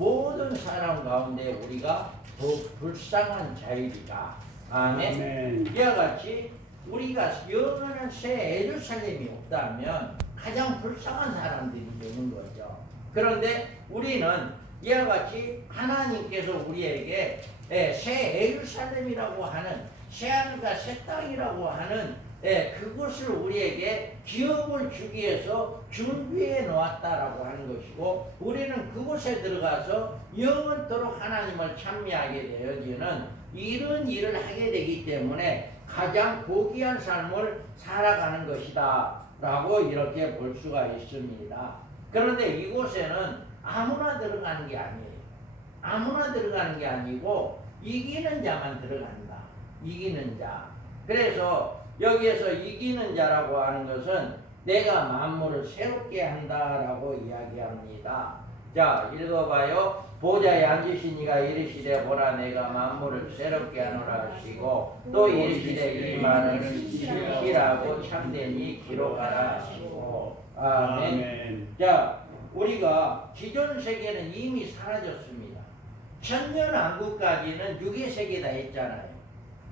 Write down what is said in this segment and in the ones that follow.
모든 사람 가운데 우리가 더 불쌍한 자이리라. 아멘. 이와 같이 우리가 영원한 새 예루살렘이 없다면 가장 불쌍한 사람들이 되는 거죠. 그런데 우리는 이와 같이 하나님께서 우리에게 새 예루살렘이라고 하는 새하늘과 새 땅이라고 하는 그것을 우리에게 기업을 주기 위해서 준비해 놓았다라고 하는 것이고, 우리는 그곳에 들어가서 영원토록 하나님을 찬미하게 되어지는 이런 일을 하게 되기 때문에 가장 고귀한 삶을 살아가는 것이다 라고 이렇게 볼 수가 있습니다. 그런데 이곳에는 아무나 들어가는 게 아니에요. 아무나 들어가는 게 아니고 이기는 자만 들어간다. 이기는 자. 그래서 여기에서 이기는 자라고 하는 것은 내가 만물을 새롭게 한다라고 이야기합니다. 자, 읽어봐요. 보좌에 앉으신 이가 이르시되 보라 내가 만물을 새롭게 하노라 하시고, 또 이르시되 이 말은 진실하고 참되니 기록하라 하시고. 아멘. 자, 우리가 기존 세계는 이미 사라졌습니다. 천년왕국까지는 육의 세계다 했잖아요.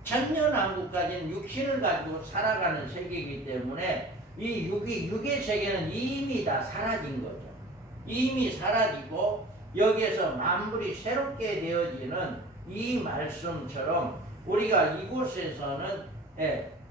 천년왕국까지는 육신을 가지고 살아가는 세계이기 때문에 이 육의 세계는 이미 다 사라진 거죠. 이미 사라지고 여기에서 만물이 새롭게 되어지는 이 말씀처럼 우리가 이곳에서는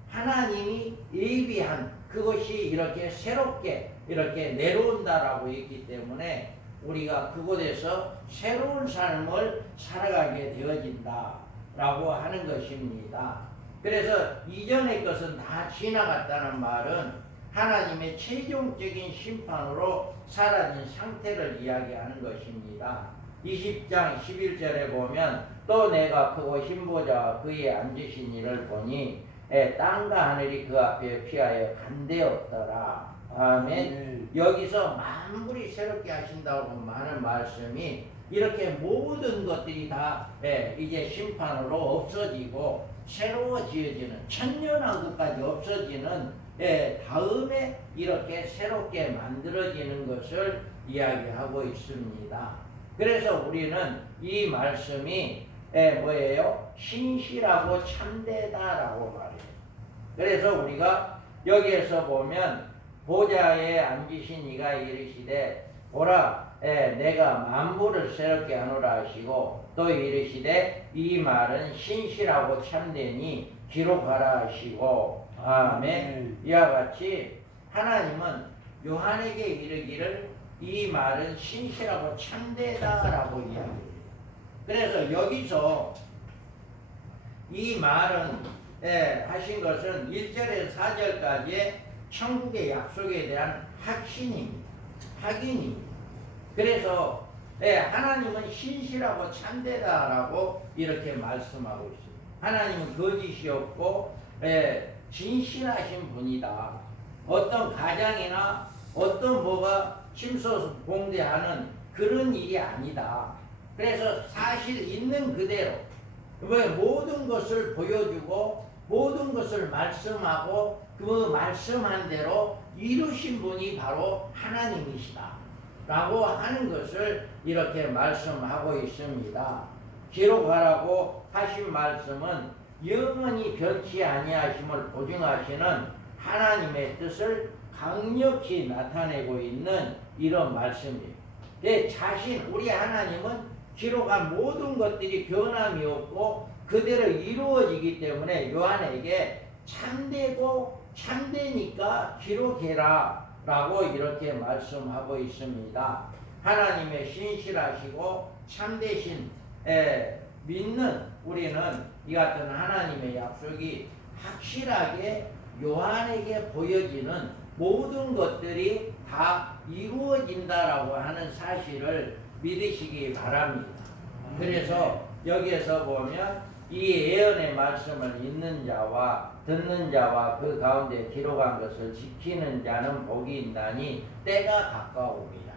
하나님이 예비한 그것이 이렇게 새롭게 이렇게 내려온다라고 했기 때문에 우리가 그곳에서 새로운 삶을 살아가게 되어진다라고 하는 것입니다. 그래서 이전의 것은 다 지나갔다는 말은 하나님의 최종적인 심판으로 사라진 상태를 이야기하는 것입니다. 20장 11절에 보면 또 내가 크고 흰보좌와 그에 앉으신 이를 보니 땅과 하늘이 그 앞에 피하여 간대었더라. 아멘. 여기서 만물이 새롭게 하신다고 하는 말씀이 이렇게 모든 것들이 다 이제 심판으로 없어지고 새로워지어지는 천년왕국까지 없어지는 다음에 이렇게 새롭게 만들어지는 것을 이야기하고 있습니다. 그래서 우리는 이 말씀이 뭐예요? 신실하고 참되다라고 말해요. 그래서 우리가 여기에서 보면 보좌에 앉으신 이가 이르시되 보라 내가 만물을 새롭게 하노라 하시고, 또 이르시되 이 말은 신실하고 참되니 기록하라 하시고. 아멘. 이와 같이 하나님은 요한에게 이르기를 이 말은 신실하고 참되다라고 이야기해요. 그래서 여기서 이 말은 하신 것은 1절에서 4절까지의 천국의 약속에 대한 확신입니다. 확인입니다. 그래서 하나님은 신실하고 참되다라고 이렇게 말씀하고 있습니다. 하나님은 거짓이 없고 진실하신 분이다. 어떤 가장이나 어떤 뭐가 침소봉대하는 그런 일이 아니다. 그래서 사실 있는 그대로 모든 것을 보여주고 모든 것을 말씀하고 그 말씀한 대로 이루신 분이 바로 하나님이시다 라고 하는 것을 이렇게 말씀하고 있습니다. 기록하라고 하신 말씀은 영원히 변치 아니하심을 보증하시는 하나님의 뜻을 강력히 나타내고 있는 이런 말씀이에요. 자신 우리 하나님은 기록한 모든 것들이 변함이 없고 그대로 이루어지기 때문에 요한에게 참되고 참되니까 기록해라 라고 이렇게 말씀하고 있습니다. 하나님의 신실하시고 참되신 믿는 우리는 이 같은 하나님의 약속이 확실하게 요한에게 보여지는 모든 것들이 다 이루어진다라고 하는 사실을 믿으시기 바랍니다. 그래서 여기에서 보면 이 예언의 말씀을 읽는 자와 듣는 자와 그 가운데 기록한 것을 지키는 자는 복이 있나니 때가 가까우리라.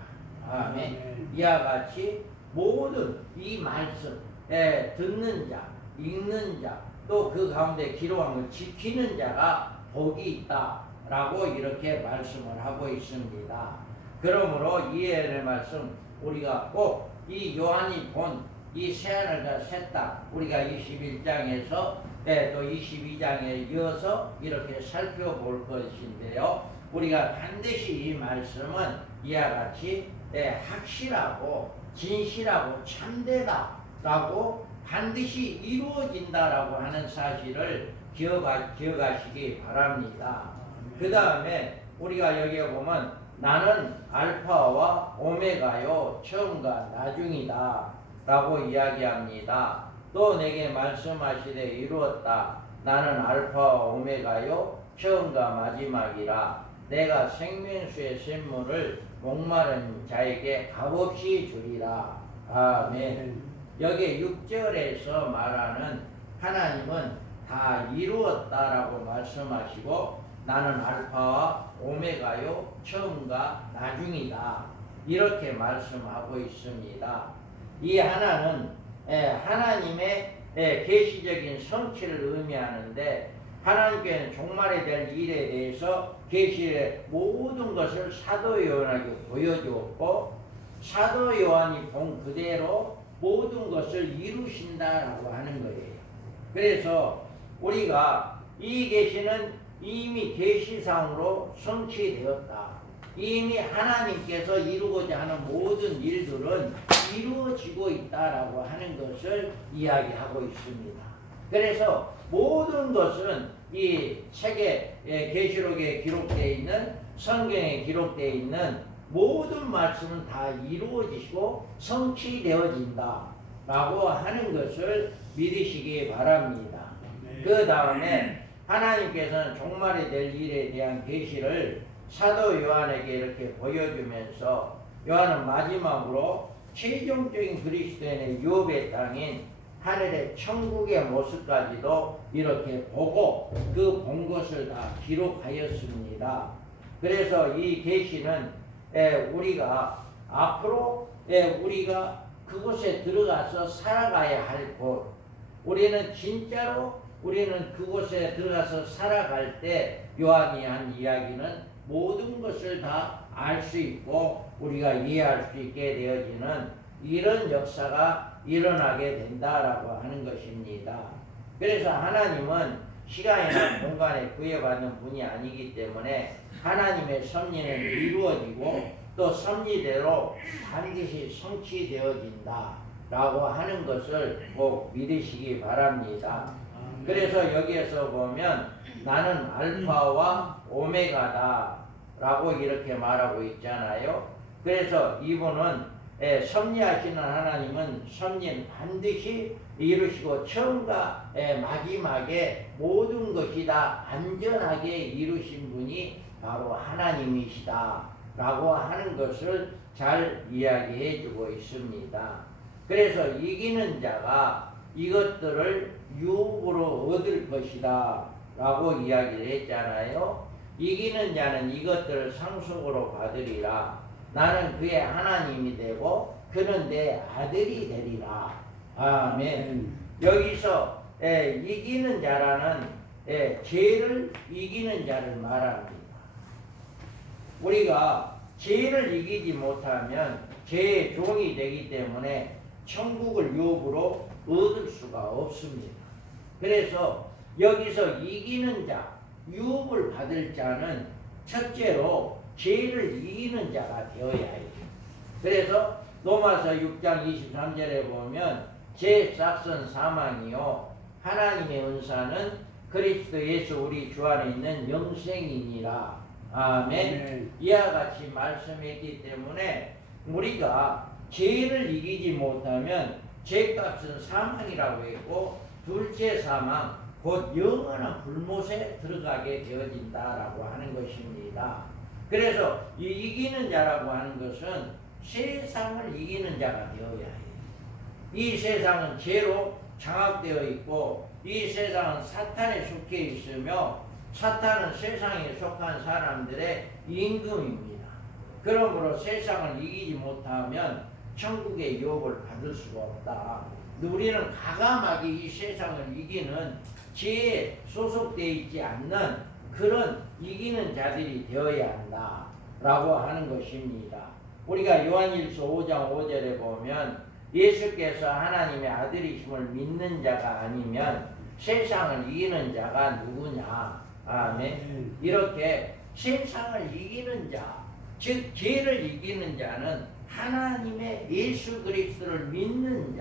아멘. 이와 같이 모든 이 말씀 듣는 자, 읽는 자, 또 그 가운데 기록한 걸 지키는 자가 복이 있다라고 이렇게 말씀을 하고 있습니다. 그러므로 이 예언의 말씀 우리가 꼭 이 요한이 본 이 세안을 셋다 우리가 21장에서 또 22장에 이어서 이렇게 살펴볼 것인데요. 우리가 반드시 이 말씀은 이와 같이 확실하고 진실하고 참되다라고 반드시 이루어진다라고 하는 사실을 기억하시기 바랍니다. 그 다음에 우리가 여기에 보면 나는 알파와 오메가요 처음과 나중이다 라고 이야기합니다. 또 내게 말씀하시되 이루었다. 나는 알파와 오메가요 처음과 마지막이라. 내가 생명수의 샘물을 목마른 자에게 값없이 주리라. 아멘. 여기 6절에서 말하는 하나님은 다 이루었다라고 말씀하시고 나는 알파와 오메가요 처음과 나중이다 이렇게 말씀하고 있습니다. 이 하나는 하나님의 계시적인 성취를 의미하는데 하나님께는 종말에 될 일에 대해서 계시의 모든 것을 사도 요한에게 보여주었고 사도 요한이 본 그대로 모든 것을 이루신다라고 하는 거예요. 그래서 우리가 이 계시는 이미 계시상으로 성취되었다. 이미 하나님께서 이루고자 하는 모든 일들은 이루어지고 있다라고 하는 것을 이야기하고 있습니다. 그래서 모든 것은 이 책에 계시록에 기록되어 있는 성경에 기록되어 있는 모든 말씀은 다 이루어지시고 성취되어진다라고 하는 것을 믿으시기 바랍니다. 그 다음에 하나님께서는 종말에 될 일에 대한 계시를 사도 요한에게 이렇게 보여주면서 요한은 마지막으로 최종적인 그리스도인의 유업의 땅인 하늘의 천국의 모습까지도 이렇게 보고 그 본 것을 다 기록하였습니다. 그래서 이 계시는 우리가 앞으로 우리가 그곳에 들어가서 살아가야 할 곳, 우리는 진짜로 우리는 그곳에 들어가서 살아갈 때 요한이 한 이야기는 모든 것을 다 알 수 있고 우리가 이해할 수 있게 되어지는 이런 역사가 일어나게 된다라고 하는 것입니다. 그래서 하나님은 시간이나 공간에 구애받는 분이 아니기 때문에 하나님의 섭리는 이루어지고 또 섭리대로 반드시 성취되어진다라고 하는 것을 꼭 믿으시기 바랍니다. 그래서 여기에서 보면 나는 알파와 오메가다 라고 이렇게 말하고 있잖아요. 그래서 이분은 섭리하시는 하나님은 섭리는 반드시 이루시고 처음과 마지막에 모든 것이 다 안전하게 이루신 분이 바로 하나님이시다 라고 하는 것을 잘 이야기해 주고 있습니다. 그래서 이기는 자가 이것들을 유업으로 얻을 것이다 라고 이야기를 했잖아요. 이기는 자는 이것들을 상속으로 받으리라. 나는 그의 하나님이 되고 그는 내 아들이 되리라. 아멘. 여기서 이기는 자라는 죄를 이기는 자를 말합니다. 우리가 죄를 이기지 못하면 죄의 종이 되기 때문에 천국을 유업으로 얻을 수가 없습니다. 그래서 여기서 이기는 자, 유업을 받을 자는 첫째로 죄를 이기는 자가 되어야 해요. 그래서 로마서 6장 23절에 보면 제 싹선 사망이요 하나님의 은사는 그리스도 예수 우리 주 안에 있는 영생이니라. 아멘. 이와 같이 말씀했기 때문에 우리가 죄를 이기지 못하면 죄값은 사망이라고 했고 둘째 사망 곧 영원한 불못에 들어가게 되어진다라고 하는 것입니다. 그래서 이 이기는 자라고 하는 것은 세상을 이기는 자가 되어야 해요. 이 세상은 죄로 장악되어 있고 이 세상은 사탄에 속해 있으며 사탄은 세상에 속한 사람들의 임금입니다. 그러므로 세상을 이기지 못하면 천국의 유업을 받을 수가 없다. 우리는 과감하게 이 세상을 이기는 죄에 소속되어 있지 않는 그런 이기는 자들이 되어야 한다라고 하는 것입니다. 우리가 요한일서 5장 5절에 보면 예수께서 하나님의 아들이심을 믿는 자가 아니면 세상을 이기는 자가 누구냐. 아멘. 이렇게 세상을 이기는 자, 즉 죄를 이기는 자는 하나님의 예수 그리스도를 믿는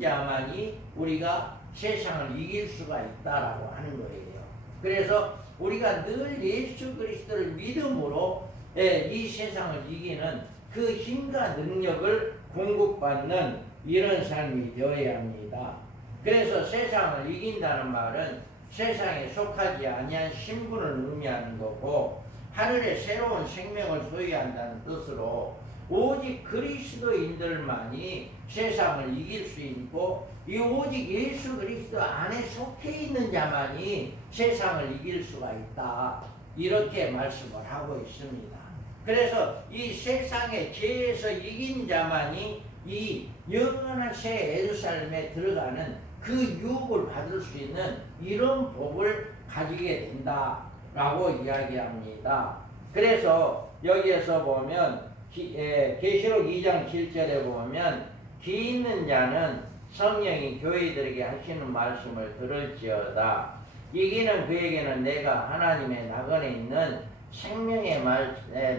자만이 우리가 세상을 이길 수가 있다라고 하는 거예요. 그래서 우리가 늘 예수 그리스도를 믿음으로 이 세상을 이기는 그 힘과 능력을 공급받는 이런 삶이 되어야 합니다. 그래서 세상을 이긴다는 말은 세상에 속하지 아니한 신분을 의미하는 거고, 하늘의 새로운 생명을 소유한다는 뜻으로 오직 그리스도인들만이 세상을 이길 수 있고, 이 오직 예수 그리스도 안에 속해 있는 자만이 세상을 이길 수가 있다, 이렇게 말씀을 하고 있습니다. 그래서 이 세상의 죄에서 이긴 자만이 이 영원한 새 예루살렘에 들어가는 그 유업을 받을 수 있는 이런 복을 가지게 된다라고 이야기합니다. 그래서 여기에서 보면 계시록 2장 7절에 보면 기 있는 자는 성령이 교회들에게 하시는 말씀을 들을지어다. 이기는 그에게는 내가 하나님의 낙원에 있는 생명의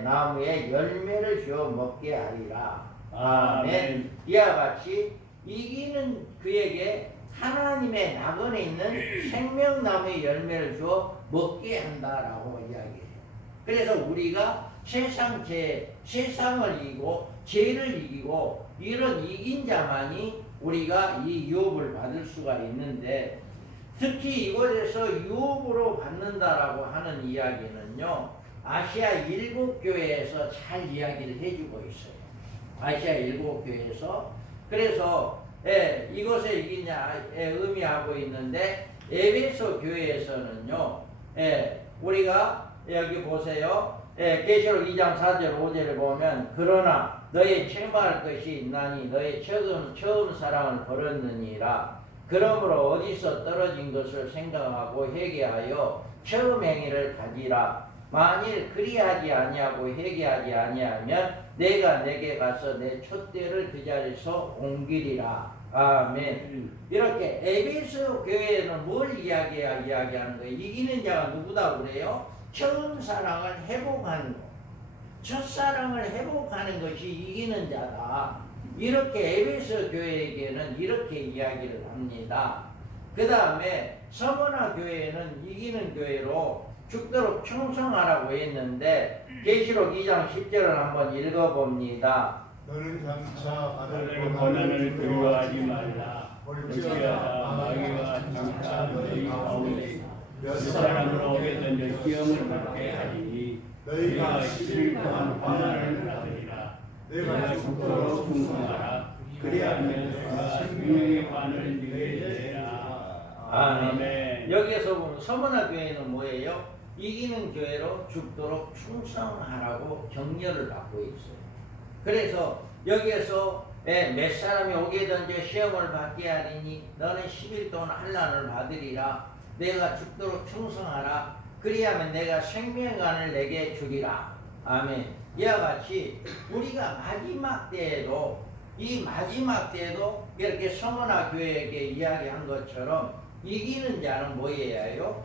나무의 열매를 주어 먹게 하리라. 아멘. 이와 같이 이기는 그에게 하나님의 낙원에 있는 생명나무의 열매를 주어 먹게 한다라고 이야기해요. 그래서 우리가 세상을 이기고 죄를 이기고 이런 이긴 자만이 우리가 이 유업을 받을 수가 있는데, 특히 이곳에서 유업으로 받는다라고 하는 이야기는요, 아시아 7교회에서 잘 이야기를 해주고 있어요. 아시아 7교회에서. 그래서 이것을 이기냐 의미하고 있는데, 에베소 교회에서는요, 우리가 여기 보세요. 계시록 2장 4절 5절을 보면 그러나 너의 책망할 것이 있나니 너의 처음 사랑을 버렸느니라. 그러므로 어디서 떨어진 것을 생각하고 회개하여 처음 행위를 가지라. 만일 그리하지 아니하고 회개하지 아니하면 내가 내게 가서 내 촛대를 그 자리에서 옮기리라. 아멘. 이렇게 에베소 교회는 뭘 이야기하는 거예요? 이기는 자가 누구다 그래요? 처음 사랑을 회복하는 것, 첫사랑을 회복하는 것이 이기는 자다. 이렇게 에베소 교회에게는 이렇게 이야기를 합니다. 그 다음에 서머나 교회는 이기는 교회로 죽도록 충성하라고 했는데, 계시록 2장 10절을 한번 읽어봅니다. 너는 장차 받을 고난을 두려워하지 말라. 어찌하다 마귀가 장차 너희 가운데 몇 사람으로 오게 던져 시험을 받게 하리니 너희가 10일 동안 환난을 받으리라. 내가 죽도록 충성하라. 그리하면 내가 생명의 관을 네게 내라. 아멘. 여기에서 보면 서머나 교회는 뭐예요? 이기는 교회로 죽도록 충성하라고 격려를 받고 있어요. 그래서 여기에서 몇 사람이 오게 던져 시험을 받게 하리니 너는 10일 동안 환난을 받으리라. 내가 죽도록 충성하라. 그리하면 내가 생명관을 내게 주리라. 아멘. 이와 같이 우리가 마지막 때에도 이렇게 서머나 교회에게 이야기한 것처럼 이기는 자는 뭐해야 해요?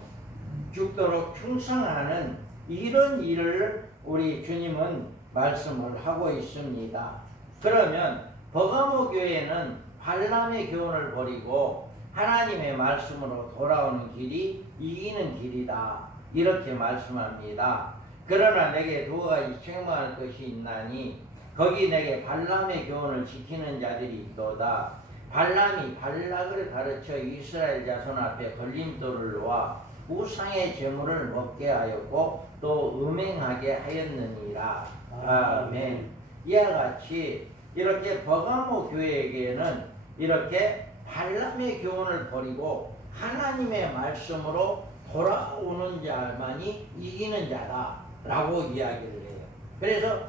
죽도록 충성하는 이런 일을 우리 주님은 말씀을 하고 있습니다. 그러면 버가모 교회는 발람의 교훈을 버리고 하나님의 말씀으로 돌아오는 길이 이기는 길이다, 이렇게 말씀합니다. 그러나 내게 두 가지 책망할 것이 있나니 거기 내게 발람의 교훈을 지키는 자들이 있도다. 발람이 발락을 가르쳐 이스라엘 자손 앞에 걸림돌을 놓아 우상의 제물을 먹게 하였고 또 음행하게 하였느니라. 아멘. 이와 같이 이렇게 버가모 교회에게는 이렇게 발람의 교훈을 버리고 하나님의 말씀으로 돌아오는 자만이 이기는 자다라고 이야기를 해요. 그래서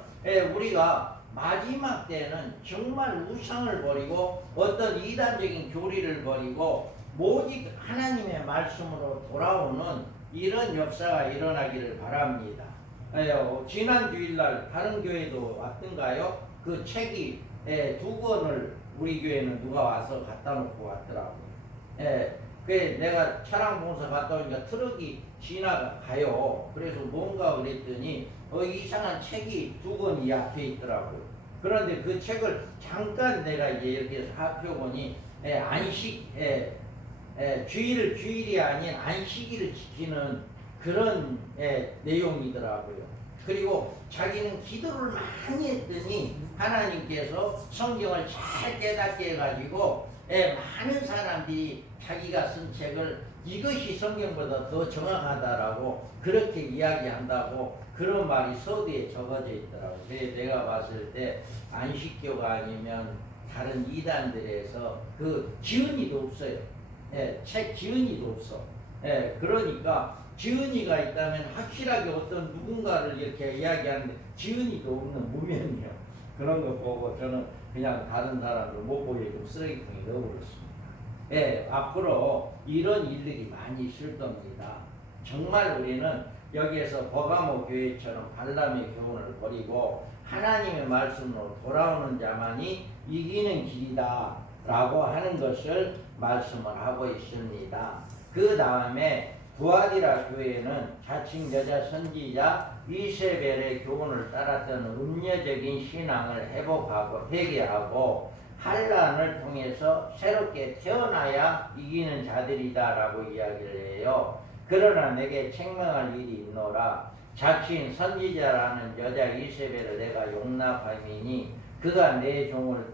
우리가 마지막 때는 정말 우상을 버리고 어떤 이단적인 교리를 버리고 오직 하나님의 말씀으로 돌아오는 이런 역사가 일어나기를 바랍니다. 지난 주일날 다른 교회도 왔던가요? 그 책이 두 권을 우리 교회는 누가 와서 갖다 놓고 갔더라고요. 그 내가 차량 봉사 갔다 오니까 트럭이 지나가요. 그래서 뭔가 그랬더니 이상한 책이 두 권이 앞에 있더라고요. 그런데 그 책을 잠깐 내가 이제 이렇게 살펴보니 안식 주일이 아닌 안식일을 지키는 그런 내용이더라고요. 그리고 자기는 기도를 많이 했더니 하나님께서 성경을 잘 깨닫게 해가지고 많은 사람들이 자기가 쓴 책을 이것이 성경보다 더 정확하다라고 그렇게 이야기한다고 그런 말이 서두에 적어져 있더라고요. 그래서 내가 봤을 때 안식교가 아니면 다른 이단들에서 그 지은이도 없어요. 책 지은이도 없어. 그러니까 지은이가 있다면 확실하게 어떤 누군가를 이렇게 이야기하는데 지은이도 없는 무면이에요. 그런 거 보고 저는 그냥 다른 사람들 못 보게 좀 쓰레기통에 넣어버렸습니다. 앞으로 이런 일들이 많이 있을 겁니다. 정말 우리는 여기에서 버가모 교회처럼 발람의 교훈을 버리고 하나님의 말씀으로 돌아오는 자만이 이기는 길이다 라고 하는 것을 말씀을 하고 있습니다. 그 다음에 두아디라 교회는 자칭 여자 선지자 이세벨의 교훈을 따랐던 음녀적인 신앙을 회복하고 회개하고 환난을 통해서 새롭게 태어나야 이기는 자들이다 라고 이야기를 해요. 그러나 내게 책망할 일이 있노라. 자칭 선지자라는 여자 이세벨을 내가 용납함이니 그가 내 종을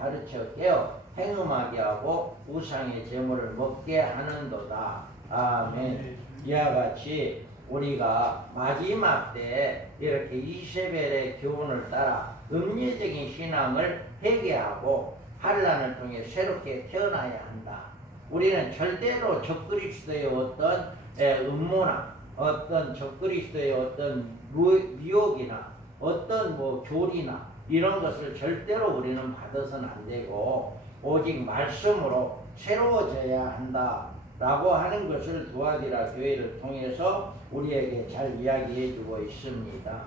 가르쳐 깨어 행음하게 하고 우상의 제물을 먹게 하는도다. 아멘. 이와 같이 우리가 마지막 때 이렇게 이세벨의 교훈을 따라 음료적인 신앙을 회개하고 환난을 통해 새롭게 태어나야 한다. 우리는 절대로 적그리스도의 어떤 음모나 어떤 적그리스도의 어떤 미혹이나 어떤 교리나 이런 것을 절대로 우리는 받아서는 안 되고 오직 말씀으로 새로워져야 한다 라고 하는 것을 두아디라 교회를 통해서 우리에게 잘 이야기해 주고 있습니다.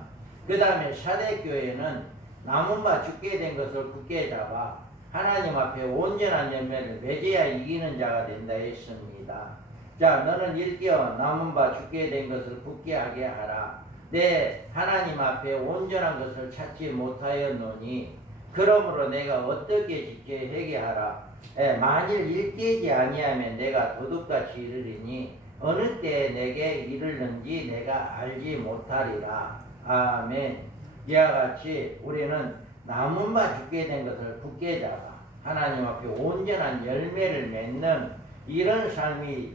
그 다음에 사대교회는 남은 바 죽게 된 것을 굳게 잡아 하나님 앞에 온전한 열매를 맺어야 이기는 자가 된다 했습니다. 자, 너는 일깨어 남은 바 죽게 된 것을 굳게 하게 하라. 내 하나님 앞에 온전한 것을 찾지 못하였노니 그러므로 내가 어떻게 지켜 회개하라. 만일 일깨지 아니하면 내가 도둑같이 이르리니 어느 때에 내게 이르는지 내가 알지 못하리라. 아멘. 이와 같이 우리는 남은 바 죽게 된 것을 굳게 잡아 하나님 앞에 온전한 열매를 맺는 이런 삶이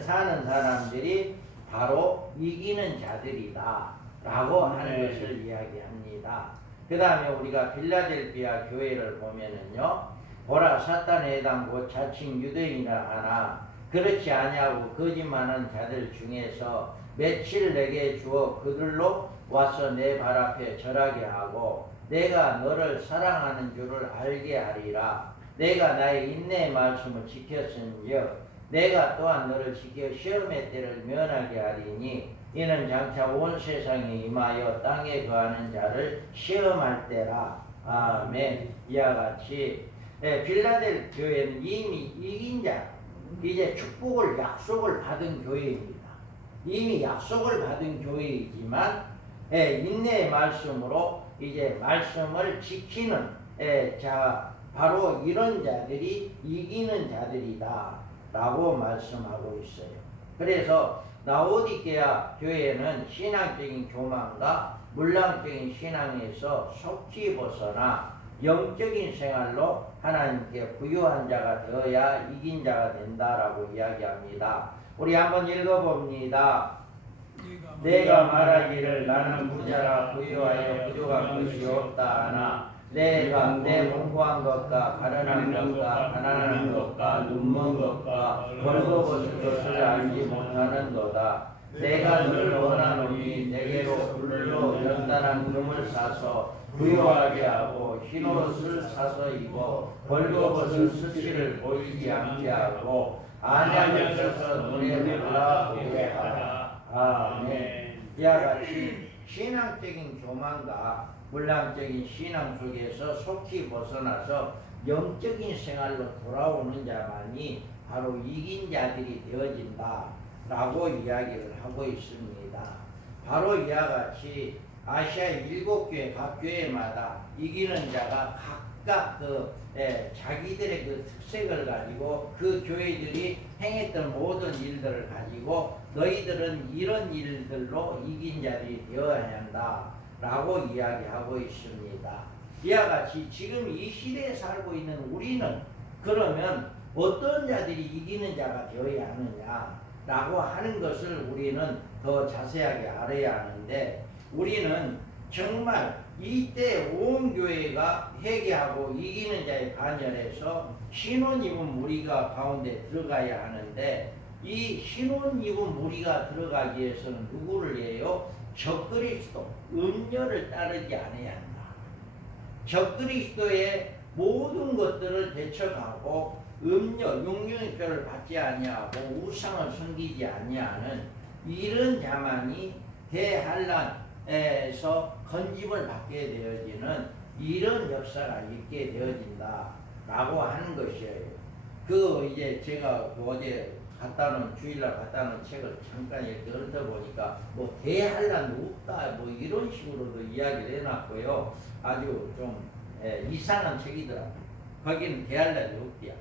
사는 사람들이 바로 이기는 자들이다 라고 하는 것을 이야기합니다. 그 다음에 우리가 빌라델비아 교회를 보면은요, 보라 사탄의 해당 곧 자칭 유대인이라 하나 그렇지 아니하고 거짓말하는 자들 중에서 며칠 내게 주어 그들로 와서 내 발 앞에 절하게 하고 내가 너를 사랑하는 줄을 알게 하리라. 내가 나의 인내의 말씀을 지켰은즉 내가 또한 너를 지켜 시험의 때를 면하게 하리니 이는 장차 온 세상에 임하여 땅에 거하는 자를 시험할 때라. 아멘. 이와 같이 빌라델 교회는 이미 이긴 자, 이제 축복을 약속을 받은 교회입니다. 이미 약속을 받은 교회이지만 인내의 말씀으로 이제 말씀을 지키는 자 바로 이런 자들이 이기는 자들이다 라고 말씀하고 있어요. 그래서 라오디게아 교회는 신앙적인 교만과 물량적인 신앙에서 속히 벗어나 영적인 생활로 하나님께 부유한 자가 되어야 이긴 자가 된다라고 이야기합니다. 우리 한번 읽어봅니다. 내가 말하기를 나는 부자라 부유하여 부족한 것이 없다 하나 내가 내 공부한 것과 가련한 것과 가난한 것과 눈먼 것과 벌거벗은 것을 알지 못하는도다. 내가 너를 원하노니 내게로 불로 연단한 금을 사서 부유하게 하고 흰옷을 사서 입어 벌거벗은 수치를 보이지 않게 하고 안양에 서서 눈에 불라 보게 하라. 아멘. 이와 같이 신앙적인 교만과 물량적인 신앙 속에서 속히 벗어나서 영적인 생활로 돌아오는 자만이 바로 이긴 자들이 되어진다 라고 이야기를 하고 있습니다. 바로 이와 같이 아시아 7교회 각 교회마다 이기는 자가 각각 자기들의 그 특색을 가지고 그 교회들이 행했던 모든 일들을 가지고 너희들은 이런 일들로 이긴 자들이 되어야 한다 라고 이야기하고 있습니다. 이와 같이 지금 이 시대에 살고 있는 우리는 그러면 어떤 자들이 이기는 자가 되어야 하느냐 라고 하는 것을 우리는 더 자세하게 알아야 하는데, 우리는 정말 이때 온 교회가 회개하고 이기는 자의 반열에서 신혼 입은 무리가 가운데 들어가야 하는데, 이 신혼 입은 무리가 들어가기 위해서는 누구를 해요? 적그리스도, 음녀를 따르지 않아야 한다. 적그리스도의 모든 것들을 대처하고 음녀, 육령의 표를 받지 아니하고 우상을 섬기지 아니하는 이런 자만이 대환란에서 건짐을 받게 되어지는 이런 역사가 있게 되어진다라고 하는 것이에요. 이제 제가 어제 주일날 갖다 놓은 책을 잠깐 이렇게 읊어보니까 뭐 대환란 없다 뭐 이런 식으로도 이야기를 해놨고요. 아주 좀 이상한 책이더라고요. 거기는 대환란이 없대요.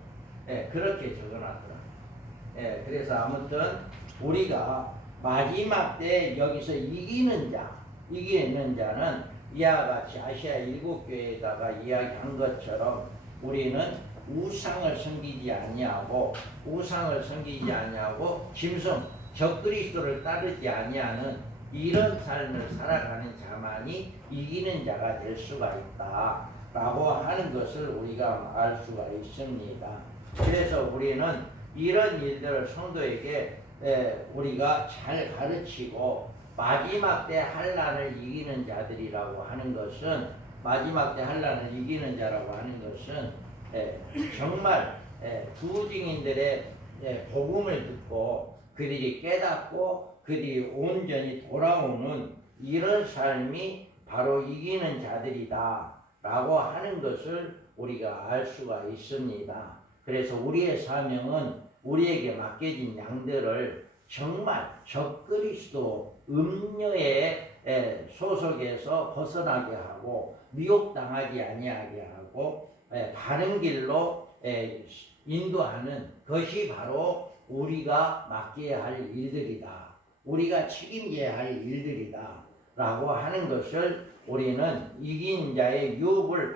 그렇게 적어놨더라고요. 그래서 아무튼 우리가 마지막 때 여기서 이기는 자는 이와 같이 아시아 7교회에다가 이야기한 것처럼 우리는 우상을 섬기지 아니하고 짐승 적그리스도를 따르지 아니하는 이런 삶을 살아가는 자만이 이기는 자가 될 수가 있다 라고 하는 것을 우리가 알 수가 있습니다. 그래서 우리는 이런 일들을 성도에게 우리가 잘 가르치고 마지막 때 환난을 이기는 자들이라고 하는 것은, 마지막 때 환난을 이기는 자라고 하는 것은 정말 부증인들의 복음을 듣고 그들이 깨닫고 그들이 온전히 돌아오는 이런 삶이 바로 이기는 자들이다 라고 하는 것을 우리가 알 수가 있습니다. 그래서 우리의 사명은 우리에게 맡겨진 양들을 정말 적그리스도 음녀의 소속에서 벗어나게 하고 미혹당하지 아니하게 하고 바른 길로 인도하는 것이 바로 우리가 맡겨야 할 일들이다. 우리가 책임져야 할 일들이다 라고 하는 것을 우리는 이긴 자의 유업을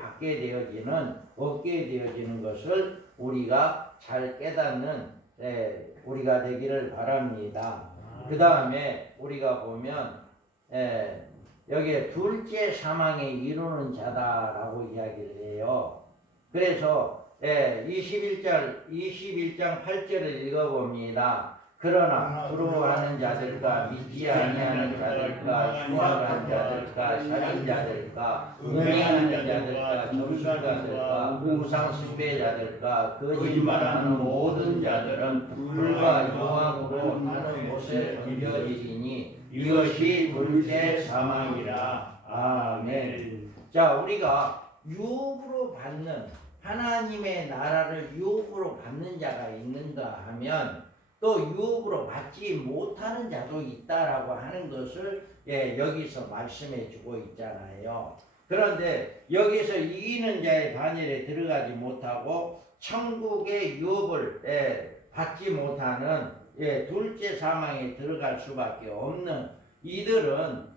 얻게 되어지는 것을 우리가 잘 깨닫는 우리가 되기를 바랍니다. 그 다음에 우리가 보면 여기에 둘째 사망에 이르는 자다라고 이야기를 해요. 그래서 21장 8절을 읽어봅니다. 그러나 부러워하는 자들과 믿지 아니하는 자들과 흉악한 자들과 살인자들과 음행하는 자들과 점술가들과 우상 숭배자들과 거짓말하는 모든 자들은 불과 유황으로 하는 곳에 던져지리니 이것이 둘째 사망이라. 아멘. 자, 우리가 유업으로 받는, 하나님의 나라를 유업으로 받는 자가 있는가 하면 또 유업으로 받지 못하는 자도 있다라고 하는 것을 여기서 말씀해 주고 있잖아요. 그런데 여기서 이기는 자의 반열에 들어가지 못하고 천국의 유업을 받지 못하는 둘째 사망에 들어갈 수밖에 없는 이들은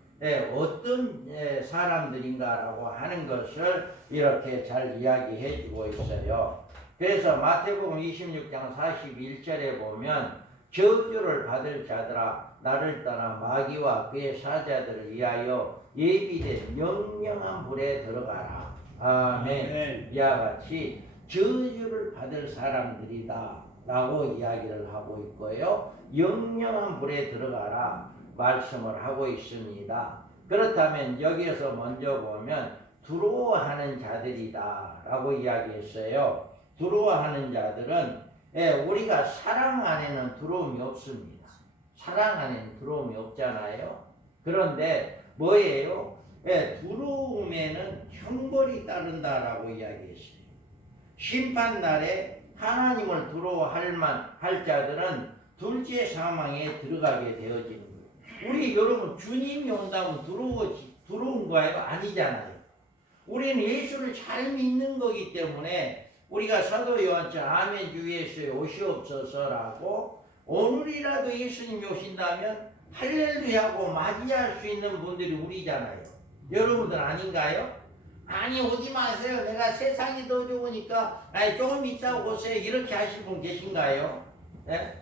어떤 사람들인가라고 하는 것을 이렇게 잘 이야기해 주고 있어요. 그래서 마태복음 26장 41절에 보면 저주를 받을 자들아 나를 따라 마귀와 그의 사자들을 위하여 예비된 영영한 불에 들어가라. 아멘. 이와 같이 저주를 받을 사람들이다 라고 이야기를 하고 있고요. 영영한 불에 들어가라 말씀을 하고 있습니다. 그렇다면 여기에서 먼저 보면 두려워하는 자들이다 라고 이야기했어요. 두려워하는 자들은 우리가 사랑 안에는 두려움이 없습니다. 사랑 안에는 두려움이 없잖아요. 그런데 뭐예요? 두려움에는 형벌이 따른다라고 이야기했어요. 심판날에 하나님을 두려워할 자들은 둘째 사망에 들어가게 되어지는 거예요. 우리 여러분 주님이 온다면 두려운 거예요? 아니잖아요. 우리는 예수를 잘 믿는 거기 때문에 우리가 사도 요한처럼 아멘 주 예수에 오시옵소서라고 오늘이라도 예수님이 오신다면 할렐루야하고 맞이할 수 있는 분들이 우리잖아요. 여러분들 아닌가요? 아니 오지 마세요. 내가 세상이 더 좋으니까 아니 조금 있다가 오세요. 이렇게 하실 분 계신가요? 네?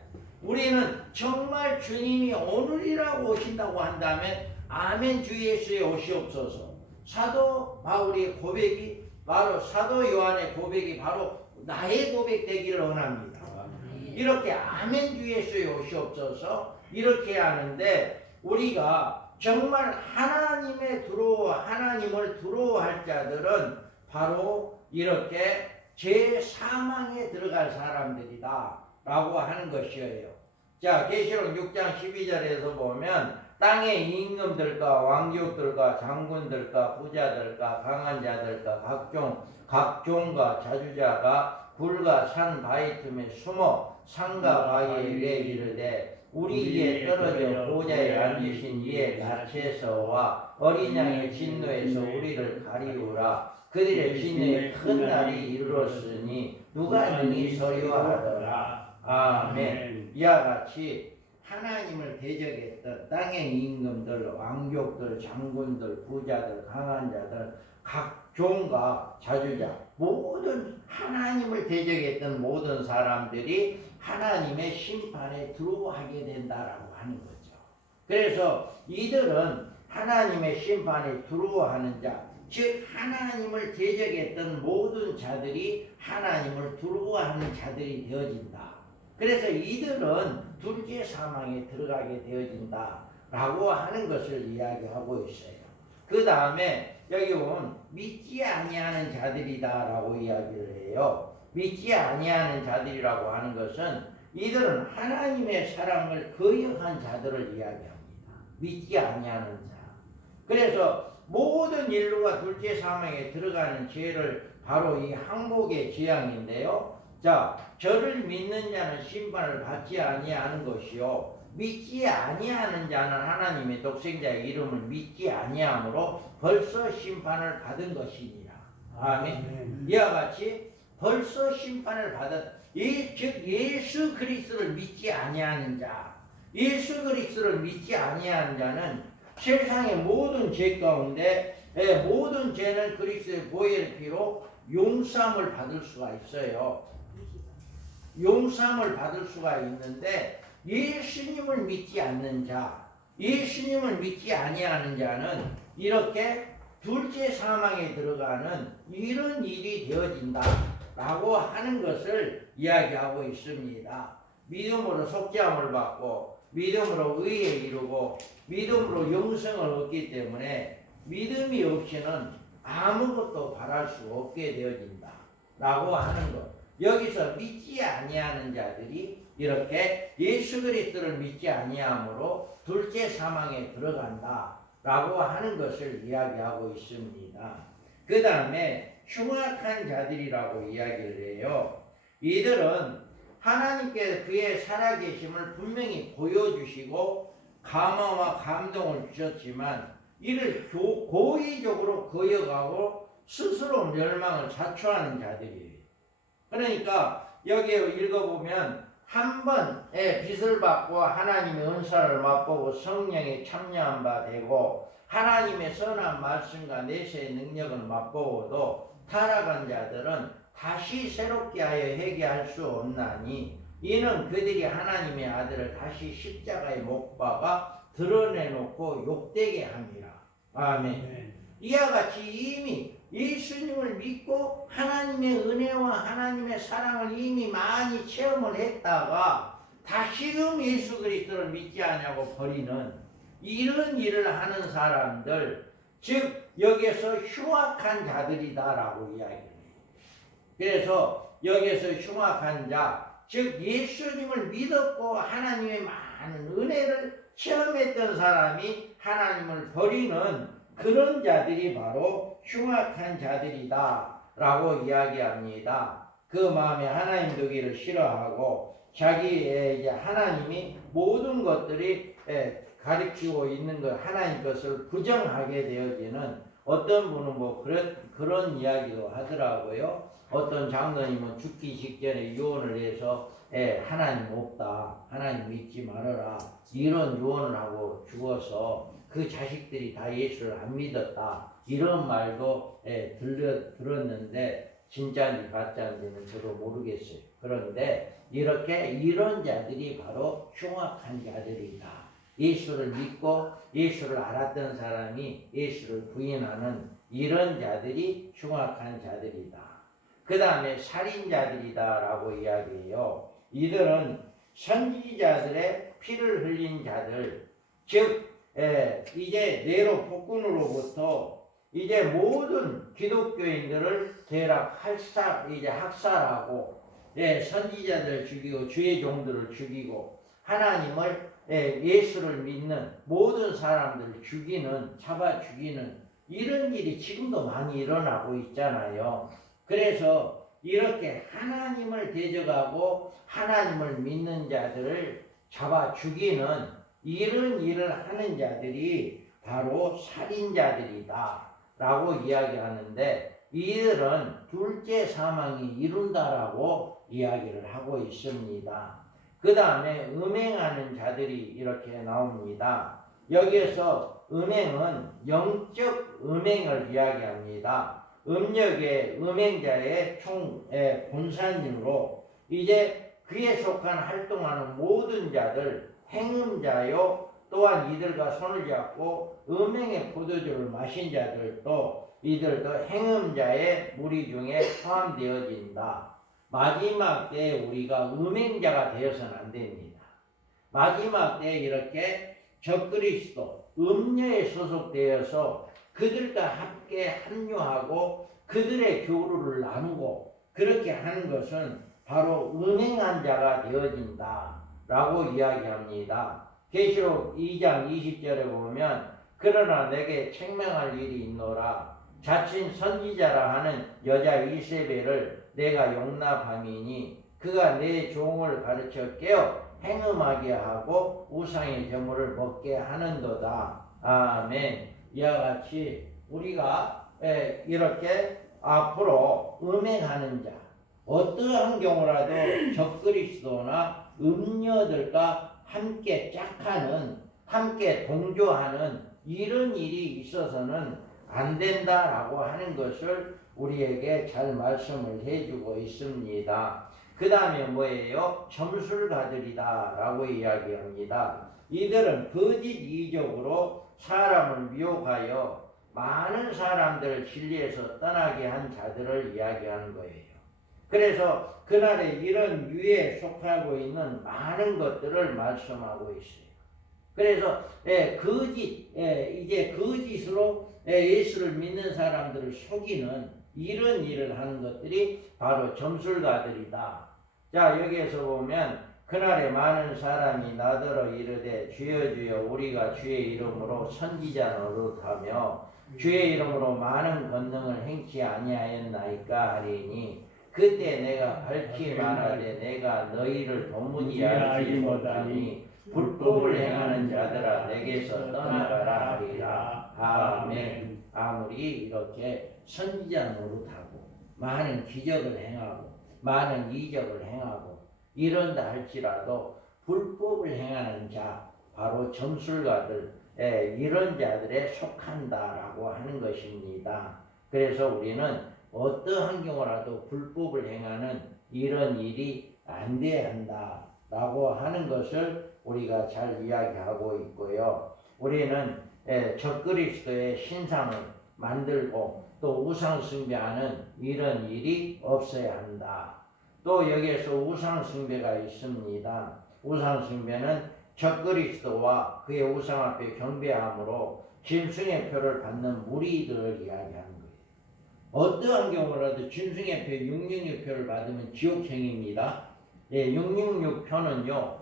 우리는 정말 주님이 오늘이라고 오신다고 한다면 아멘 주 예수에 오시옵소서. 사도 바울의 고백이 바로 사도 요한의 고백이 바로 나의 고백 되기를 원합니다. 이렇게 아멘 주 예수에 오시옵소서 이렇게 하는데 우리가 정말 하나님을 두려워할 자들은 바로 이렇게 제 사망에 들어갈 사람들이다 라고 하는 것이에요. 자, 계시록 6장 12절에서 보면 땅의 임금들과 왕족들과 장군들과 부자들과 강한 자들과 각종과 자주자가 굴과 산 바위 틈에 숨어 산과 바위에 이르되 우리 위에 떨어져 보좌에 앉으신 이의 낯에서와 어린 양의 진노에서 우리를 가리우라. 그들의 진노의 큰 날이 이르렀으니 누가 능히 서리하더라. 아멘. 이와 같이 하나님을 대적했던 땅의 임금들, 왕족들, 장군들, 부자들, 강한 자들, 각종과 자주자, 모든 하나님을 대적했던 모든 사람들이 하나님의 심판에 들어가게 된다라고 하는 거죠. 그래서 이들은 하나님의 심판에 들어가는 자, 즉 하나님을 대적했던 모든 자들이 하나님을 두려워하는 자들이 되어진다. 그래서 이들은 둘째 사망에 들어가게 되어진다라고 하는 것을 이야기하고 있어요. 그 다음에 여기 보면 믿지 아니하는 자들이다라고 이야기를 해요. 믿지 아니하는 자들이라고 하는 것은 이들은 하나님의 사랑을 거역한 자들을 이야기합니다. 믿지 아니하는 자. 그래서 모든 인류가 둘째 사망에 들어가는 죄를 바로 이 항복의 재앙인데요. 자, 저를 믿는 자는 심판을 받지 아니하는 것이요 믿지 아니하는 자는 하나님의 독생자의 이름을 믿지 아니하므로 벌써 심판을 받은 것이니라. 아멘. 이와 같이 벌써 심판을 받은 즉 예수 그리스도를 믿지 아니하는 자, 예수 그리스도를 믿지 아니하는 자는 세상의 모든 죄 가운데 모든 죄는 그리스도의 보혈의 피로 용서함을 받을 수가 있어요. 용서함을 받을 수가 있는데 예수님을 믿지 않는 자, 예수님을 믿지 아니하는 자는 이렇게 둘째 사망에 들어가는 이런 일이 되어진다라고 하는 것을 이야기하고 있습니다. 믿음으로 속죄함을 받고 믿음으로 의에 이르고 믿음으로 영생을 얻기 때문에 믿음이 없이는 아무것도 바랄 수 없게 되어진다라고 하는 것. 여기서 믿지 아니하는 자들이 이렇게 예수 그리스도를 믿지 아니함으로 둘째 사망에 들어간다라고 하는 것을 이야기하고 있습니다. 그 다음에 흉악한 자들이라고 이야기를 해요. 이들은 하나님께서 그의 살아계심을 분명히 보여주시고 감화와 감동을 주셨지만 이를 고의적으로 거역하고 스스로 멸망을 자초하는 자들이에요. 그러니까 여기에 읽어보면 한 번의 빚을 받고 하나님의 은사를 맛보고 성령에 참여한 바 되고 하나님의 선한 말씀과 내세의 능력을 맛보고도 타락한 자들은 다시 새롭게 하여 회개할 수 없나니 이는 그들이 하나님의 아들을 다시 십자가에 못 박아 드러내놓고 욕되게 함이라. 아멘. 이와 같이 이미 예수님을 믿고 하나님의 은혜와 하나님의 사랑을 이미 많이 체험을 했다가 다시금 예수 그리스도를 믿지 않냐고 버리는 이런 일을 하는 사람들, 즉 여기에서 흉악한 자들이다라고 이야기해요. 그래서 여기에서 흉악한 자, 즉 예수님을 믿었고 하나님의 많은 은혜를 체험했던 사람이 하나님을 버리는 그런 자들이 바로 흉악한 자들이다 라고 이야기합니다. 그 마음에 하나님 두기를 싫어하고 자기의 이제 하나님이 모든 것들이 가르치고 있는 것 하나님 것을 부정하게 되어지는 어떤 분은 뭐 그런 이야기도 하더라고요. 어떤 장로님은 죽기 직전에 유언을 해서 하나님 없다, 하나님 믿지 말아라 이런 유언을 하고 죽어서 그 자식들이 다 예수를 안 믿었다 이런 말도 들었는데 진짜인지 가짜인지는 저도 모르겠어요. 그런데 이런 자들이 바로 흉악한 자들이다. 예수를 믿고 예수를 알았던 사람이 예수를 부인하는 이런 자들이 흉악한 자들이다. 그 다음에 살인자들이다 라고 이야기해요. 이들은 선지자들의 피를 흘린 자들, 즉 이제 네로 폭군으로부터 이제 모든 기독교인들을 대략 학살하고 선지자들을 죽이고 주의 종들을 죽이고 하나님을 예수를 믿는 모든 사람들을 잡아 죽이는 이런 일이 지금도 많이 일어나고 있잖아요. 그래서 이렇게 하나님을 대적하고 하나님을 믿는 자들을 잡아 죽이는 이런 일을 하는 자들이 바로 살인자들이다 라고 이야기하는데 이들은 둘째 사망이 이룬다라고 이야기를 하고 있습니다. 그 다음에 음행하는 자들이 이렇게 나옵니다. 여기에서 음행은 영적 음행을 이야기합니다. 음력의 음행자의 본산으로 이제 그에 속한 활동하는 모든 자들 행음자요 또한 이들과 손을 잡고 음행의 포도주를 마신 자들도 이들도 행음자의 무리 중에 포함되어진다. 마지막 때에 우리가 음행자가 되어서는 안 됩니다. 마지막 때에 이렇게 적그리스도 음녀에 소속되어서 그들과 함께 합류하고 그들의 교류를 나누고 그렇게 하는 것은 바로 음행한 자가 되어진다 라고 이야기합니다. 계시록 2장 20절에 보면 그러나 내게 책망할 일이 있노라. 자칭 선지자라 하는 여자 이세벨을 내가 용납함이니 그가 내 종을 가르쳐 깨어 행음하게 하고 우상의 제물을 먹게 하는도다. 아멘. 이와 같이 우리가 이렇게 앞으로 음행하는 자 어떠한 경우라도 적그리스도나 음녀들과 함께 짝하는 함께 동조하는 이런 일이 있어서는 안 된다라고 하는 것을 우리에게 잘 말씀을 해주고 있습니다. 그 다음에 뭐예요? 점술가들이다 라고 이야기합니다. 이들은 거짓 이적으로 사람을 미혹하여 많은 사람들을 진리에서 떠나게 한 자들을 이야기하는 거예요. 그래서 그날에 이런 유에 속하고 있는 많은 것들을 말씀하고 있어요. 그래서 이제 거짓으로 예수를 믿는 사람들을 속이는 이런 일을 하는 것들이 바로 점술가들이다. 자, 여기에서 보면 그날에 많은 사람이 나더러 이르되 주여 주여 우리가 주의 이름으로 선지자 노릇하며 주의 이름으로 많은 권능을 행치 아니하였나이까 하리니 그때 내가 밝히 말하되 내가 너희를 도무지 알지 못하니 불법을 행하는 자들아 내게서 떠나가라 하리라. 아멘. 아무리 이렇게 선지자 노릇하고 많은 기적을 행하고 많은 이적을 행하고 이런다 할지라도 불법을 행하는 자 바로 점술가들 이런 자들에 속한다라고 하는 것입니다. 그래서 우리는 어떠한 경우라도 불법을 행하는 이런 일이 안 돼야 한다라고 하는 것을 우리가 잘 이야기하고 있고요. 우리는 적그리스도의 신상을 만들고 또 우상 숭배하는 이런 일이 없어야 한다. 또 여기에서 우상 숭배가 있습니다. 우상 숭배는 적그리스도와 그의 우상 앞에 경배함으로 짐승의 표를 받는 무리들을 이야기하는 거예요. 어떠한 경우라도 짐승의 표, 666표를 받으면 지옥행입니다. 666표는요,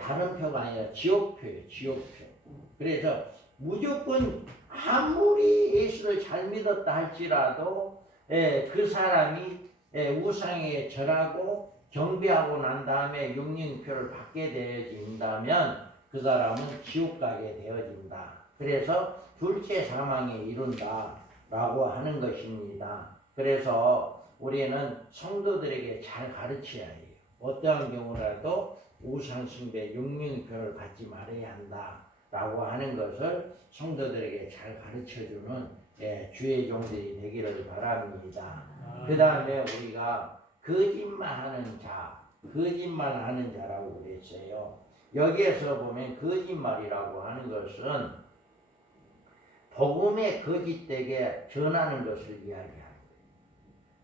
다른 표가 아니라 지옥표예요, 지옥표. 그래서 무조건 아무리 예수를 잘 믿었다 할지라도 그 사람이 우상에 절하고 경배하고 난 다음에 육륜표를 받게 되어진다면 그 사람은 지옥 가게 되어진다. 그래서 둘째 사망에 이른다 라고 하는 것입니다. 그래서 우리는 성도들에게 잘 가르쳐야 해요. 어떠한 경우라도 우상 숭배 육륜표를 받지 말아야 한다 라고 하는 것을 성도들에게 잘 가르쳐주는 주의 종들이 되기를 바랍니다. 그 다음에 우리가 거짓말하는 자라고 그랬어요. 여기에서 보면 거짓말이라고 하는 것은 복음의 거짓되게 전하는 것을 이야기하는 거예요.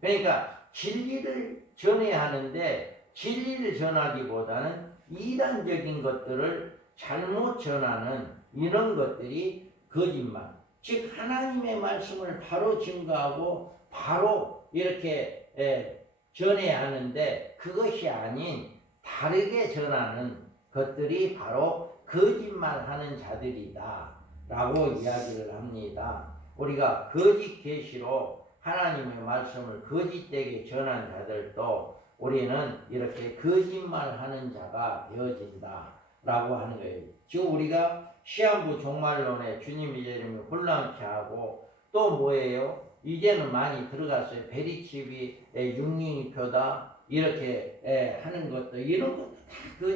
그러니까 진리를 전해야 하는데 진리를 전하기보다는 이단적인 것들을 잘못 전하는 이런 것들이 거짓말. 즉 하나님의 말씀을 바로 증거하고 바로 이렇게 전해야 하는데 그것이 아닌 다르게 전하는 것들이 바로 거짓말하는 자들이다 라고 이야기를 합니다. 우리가 거짓 계시로 하나님의 말씀을 거짓되게 전한 자들도 우리는 이렇게 거짓말하는 자가 되어진다 라고 하는 거예요. 지금 우리가 시한부 종말론에 주님이 이제는 혼란케 하고 또 뭐예요? 이제는 많이 들어갔어요. 베리칩이 육륜표다 이렇게 하는 것도 이런 것도 다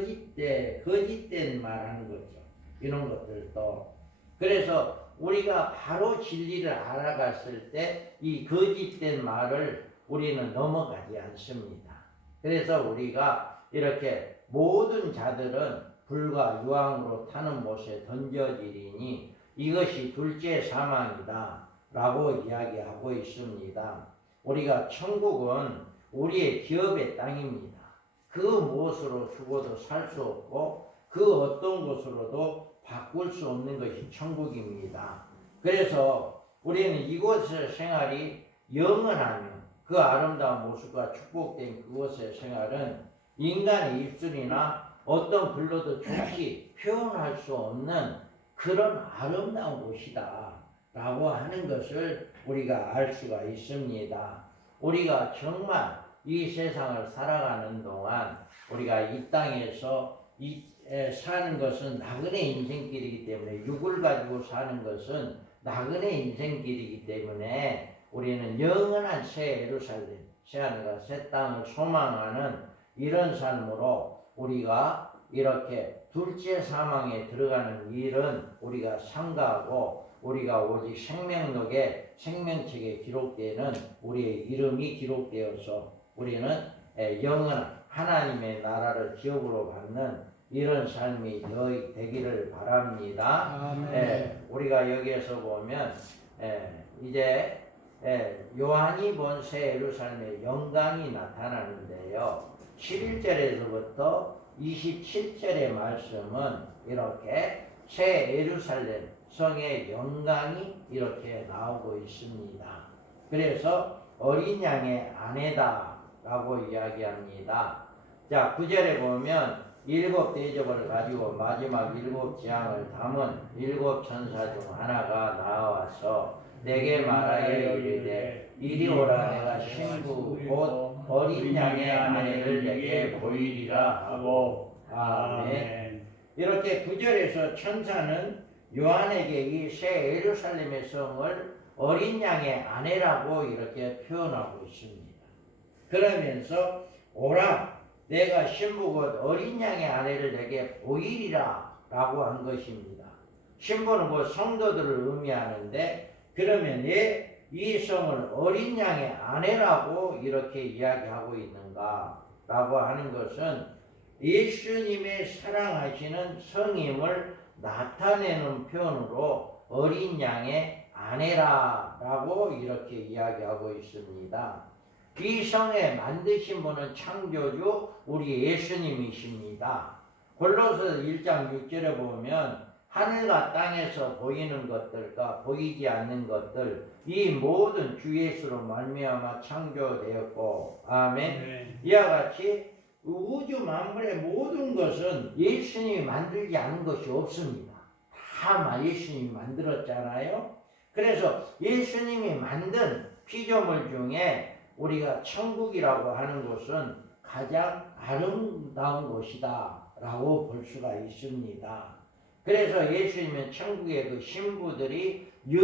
거짓된 말 하는 거죠. 이런 것들도. 그래서 우리가 바로 진리를 알아갔을 때 이 거짓된 말을 우리는 넘어가지 않습니다. 그래서 우리가 이렇게 모든 자들은 불과 유황으로 타는 못에 던져지리니 이것이 둘째 사망이다 라고 이야기하고 있습니다. 우리가 천국은 우리의 기업의 땅입니다. 그 무엇으로 죽어도 살 수 없고 그 어떤 것으로도 바꿀 수 없는 것이 천국입니다. 그래서 우리는 이곳의 생활이 영원하며 그 아름다운 모습과 축복된 그곳의 생활은 인간의 입술이나 어떤 불로도 좋게 표현할 수 없는 그런 아름다운 곳이다 라고 하는 것을 우리가 알 수가 있습니다. 우리가 정말 이 세상을 살아가는 동안 우리가 이 땅에서 사는 것은 나그네 인생길이기 때문에 육을 가지고 사는 것은 나그네 인생길이기 때문에 우리는 영원한 새 예루살렘, 새 하늘과 새 땅을 소망하는 이런 삶으로 우리가 이렇게 둘째 사망에 들어가는 일은 우리가 삼가하고 우리가 오직 생명록에 생명책에 기록되는 우리의 이름이 기록되어서 우리는 영원한 하나님의 나라를 기업으로 받는 이런 삶이 되기를 바랍니다. 우리가 여기에서 보면 이제 요한이 본 새 예루살렘의 영광이 나타나는데요. 11절에서부터 27절의 말씀은 이렇게 새 예루살렘 성의 영광이 이렇게 나오고 있습니다. 그래서 어린 양의 아내다 라고 이야기합니다. 자, 9절에 보면 7 대접을 가지고 마지막 7 재앙을 담은 7 천사 중 하나가 나와서 내게 말하여 이르되 이리 오라. 내가 신부 곧 어린 양의 아내를 내게 보이리라 하고. 아멘. 이렇게 9절에서 천사는 요한에게 이 새 예루살렘의 성을 어린 양의 아내라고 이렇게 표현하고 있습니다. 그러면서 오라. 내가 신부 곧 어린 양의 아내를 내게 보이리라 라고 한 것입니다. 신부는 곧 성도들을 의미하는데 그러면 왜 이 성을 어린 양의 아내라고 이렇게 이야기하고 있는가 라고 하는 것은 예수님의 사랑하시는 성임을 나타내는 표현으로 어린 양의 아내라고 이렇게 이야기하고 있습니다. 이 성에 만드신 분은 창조주 우리 예수님이십니다. 골로새 1장 6절에 보면 하늘과 땅에서 보이는 것들과 보이지 않는 것들 이 모든 주 예수로 말미암아 창조되었고 아멘. 이와 같이 우주 만물의 모든 것은 예수님이 만들지 않은 것이 없습니다. 다 예수님이 만들었잖아요. 그래서 예수님이 만든 피조물 중에 우리가 천국이라고 하는 곳은 가장 아름다운 곳이다 라고 볼 수가 있습니다. 그래서 예수님은 천국의 그 신부들이